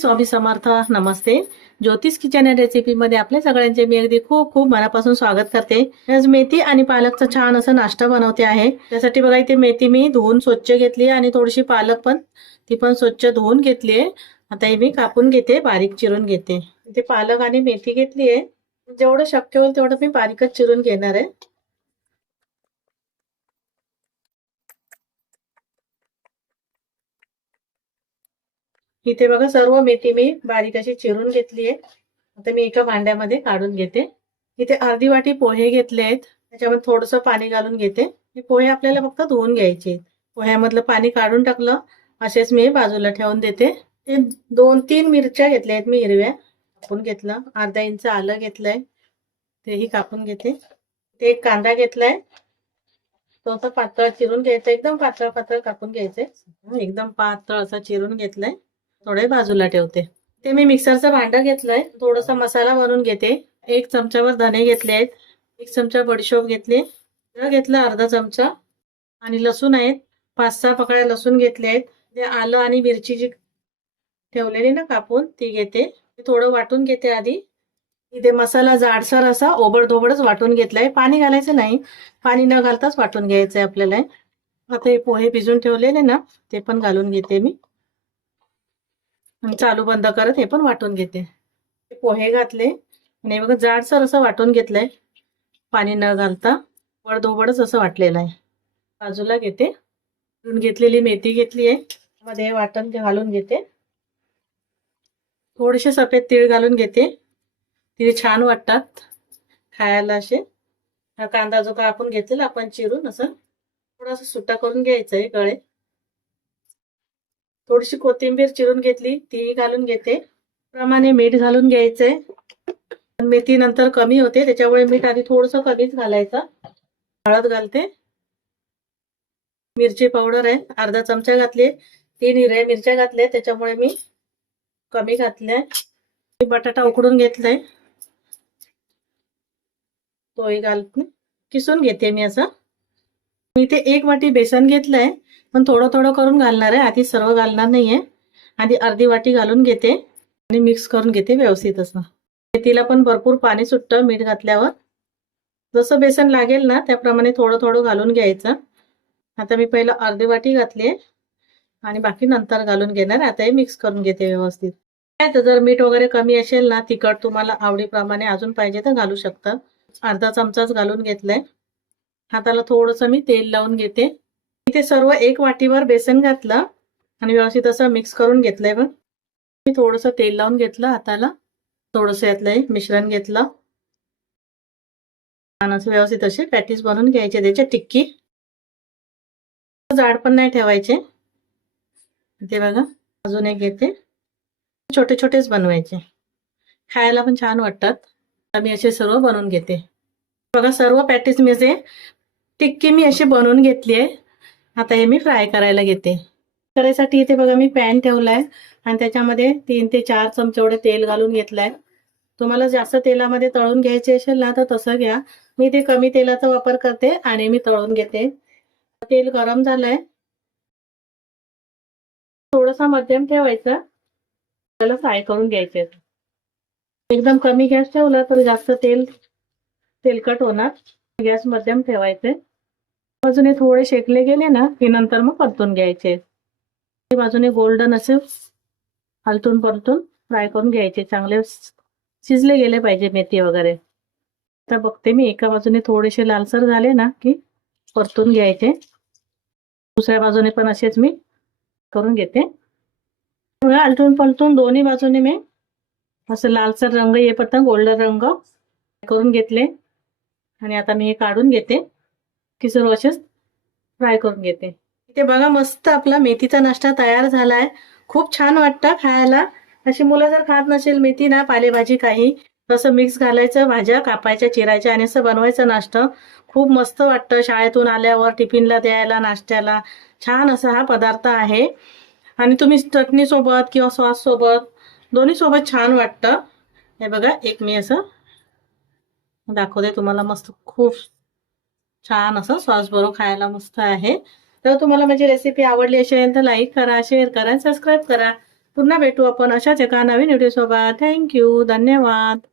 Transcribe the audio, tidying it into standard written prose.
स्वामी समर्थ. नमस्ते. ज्योतिष kitchen and recipe मध्ये आपल्या सगळ्यांचे मी अगदी खूप खूप मनापासून स्वागत करते. आज मेथी आणि पालकचा छान असं नाश्ता बनवते आहे. त्यासाठी बघा इथे मेथी मी धुवून स्वच्छ घेतली आणि थोडीशी पालक पण ती पण स्वच्छ धुवून घेतली आहे. आता हे मी कापून घेते, बारीक चिरून घेते. इथे पालक आणि मेथी घेतली आहे. जेवढं शक्य होईल तेवढं मी बारीकच चिरून घेणार आहे. इथे बघा सर्व मेथी मी बारीक अशी चिरून घेतली आहे. आता मी एका भांड्यामध्ये काढून घेते. इथे अर्धी वाटी पोहे घेतले आहेत. त्याच्यामध्ये थोडंसं पाणी घालून घेते. हे पोहे आपल्याला फक्त धुवून घ्यायचे. पोह्यामधलं पाणी काढून टाकलं, असेच मी बाजूला ठेवून देते. ते 2-3 मिरच्या घेतल्या आहेत मी हिरव्या, कापून घेतलं. अर्धा इंच आलं घेतलंय, तेही कापून घेते. ते एक कांदा घेतलाय, तो असा पातळ चिरून घ्यायचा, एकदम पातळ पातळ कापून घ्यायचे. एकदम पातळ असा चिरून घेतलाय, थोडे बाजूला ठेवते. ते मी मिक्सरचं भांडं घेतलंय, थोडासा मसाला बनवून घेते. 1 चमचावर धने घेतले आहेत, 1 चमचा बडीशोप घेतले, घेतला अर्धा चमचा, आणि लसूण आहेत 5-6 पकड्या लसूण घेतले आहेत. ते आलं आणि मिरची जी ठेवलेली ना कापून ती घेते. थोडं वाटून घेते आधी. इथे मसाला जाडसर असा ओबडधोबडच वाटून घेतलाय, पाणी घालायचं नाही, पाणी न घालताच वाटून घ्यायचंय आपल्याला. आता हे पोहे भिजून ठेवलेले ना ते पण घालून घेते मी, चालू बंद करत हे पण वाटून घेते. पोहे घातले आणि बघा जाडसर असं वाटून घेतलंय, पाणी न घालता वडधोबडच असं वाटलेलं आहे. बाजूला घेते. घेतलेली मेथी घेतली आहे, मध्ये वाटण घालून घेते. थोडेसे सफेद तीळ घालून घेते, ते छान वाटतात खायला असे. कांदा जो कापून घेतलेला आपण चिरून असं थोडासा सुट्टा करून घ्यायचा आहे गळे. थोडीशी कोथिंबीर चिरून घेतली, ती घालून घेते. प्रमाणे मीठ घालून घ्यायचंय. मेथी नंतर कमी होते त्याच्यामुळे मीठ आधी थोडंसं कमीच घालायचं. हळद घालते. मिरची पावडर आहे अर्धा चमचा घातली. 3 हिरव्या मिरच्या घातल्या त्याच्यामुळे मी कमी घातल्या. बटाटा उकडून घेतलाय, तोही घालते, किसून घेते मी असं. इथे 1 वाटी बेसन घेतलंय, पण थोडं थोडं करून घालणार आहे, आधी सर्व घालणार नाहीये. आधी अर्धी वाटी घालून घेते आणि मिक्स करून घेते व्यवस्थित असं. मेथीला पण भरपूर पाणी सुटतं मीठ घातल्यावर. जसं बेसन लागेल ना त्याप्रमाणे थोडं थोडं घालून घ्यायचं. आता मी पहिला अर्धी वाटी घातली आणि बाकी नंतर घालून घेणार. आता हे मिक्स करून घेते व्यवस्थित. तर जर मीठ वगैरे कमी असेल ना, तिखट तुम्हाला आवडीप्रमाणे अजून पाहिजे तर घालू शकता. अर्धा चमचाच घालून घेतलाय. हाताला थोडंसं मी तेल लावून घेते. इथे सर्व 1 वाटीवर बेसन घातलं आणि व्यवस्थित असं मिक्स करून घेतलंय. पण मी थोडंसं तेल लावून घेतलं हाताला, थोडंसं यातलं मिश्रण घेतलं आणि असं व्यवस्थित असे पॅटीस बनवून घ्यायचे. त्याच्या टिक्की जाड पण नाही ठेवायचे. ते बघा अजून एक घेते, छोटे छोटेच बनवायचे, खायला पण छान वाटतात. मी असे सर्व बनवून घेते. बघा सर्व पॅटीस मी असे टिक्की मी अशी बनवून घेतली आहे. आता हे मी फ्राय करायला घेते. करायसाठी इथे बघा मी पॅन ठेवलाय आणि त्याच्यामध्ये 3 ते 4 चमचे एवढे तेल घालून घेतलाय. तुम्हाला जास्त तेलामध्ये तळून घ्यायचे असेल ना तर तसं घ्या. मी ते कमी तेलाचा वापर करते आणि मी तळून घेते. तेल गरम झालंय, थोडासा मध्यम ठेवायचा, त्याला फ्राय करून घ्यायचे. एकदम कमी गॅस ठेवला तर जास्त तेलकट होणार. गॅस मध्यम ठेवायचे. बाजूने थोडे शेकले गेले ना की नंतर मग परतून घ्यायचे. बाजूने गोल्डन असे हलतून परतून फ्राय करून घ्यायचे. चांगले शिजले गेले पाहिजे मेथी वगैरे. आता बघते मी एका बाजूने थोडेसे लालसर झाले ना की परतून घ्यायचे. दुसऱ्या बाजूने पण असेच मी करून घेते. आलटून पलटून दोन्ही बाजूने मी असं लालसर रंग येईपर्यंत गोल्डन रंग करून घेतले आणि आता मी हे काढून घेते की सर्व असेच फ्राय करून घेते. इथे बघा मस्त आपला मेथीचा नाश्ता तयार झालाय. खूप छान वाटतं खायला. अशी मुलं जर खात नसेल मेथी ना पालेभाजी काही, तसं मिक्स घालायचं, भाज्या कापायच्या चिरायच्या आणि असं बनवायचं नाश्ता. खूप मस्त वाटतं. शाळेतून आल्यावर टिफिनला द्यायला नाश्त्याला छान असा हा पदार्थ आहे. आणि तुम्ही चटणी सोबत किंवा सॉस सोबत दोन्ही सोबत छान वाटतं. हे बघा एक मी असं दाखवते तुम्हाला, मस्त खूप छान असं सॉस बरोबर खायला मस्त आहे. तर तुम्हाला माझी रेसिपी आवडली असेल तर लाईक करा, शेअर करा, सबस्क्राईब करा. पुन्हा भेटू आपण अशाच एका नवीन व्हिडिओ सोबत. थँक्यू, धन्यवाद.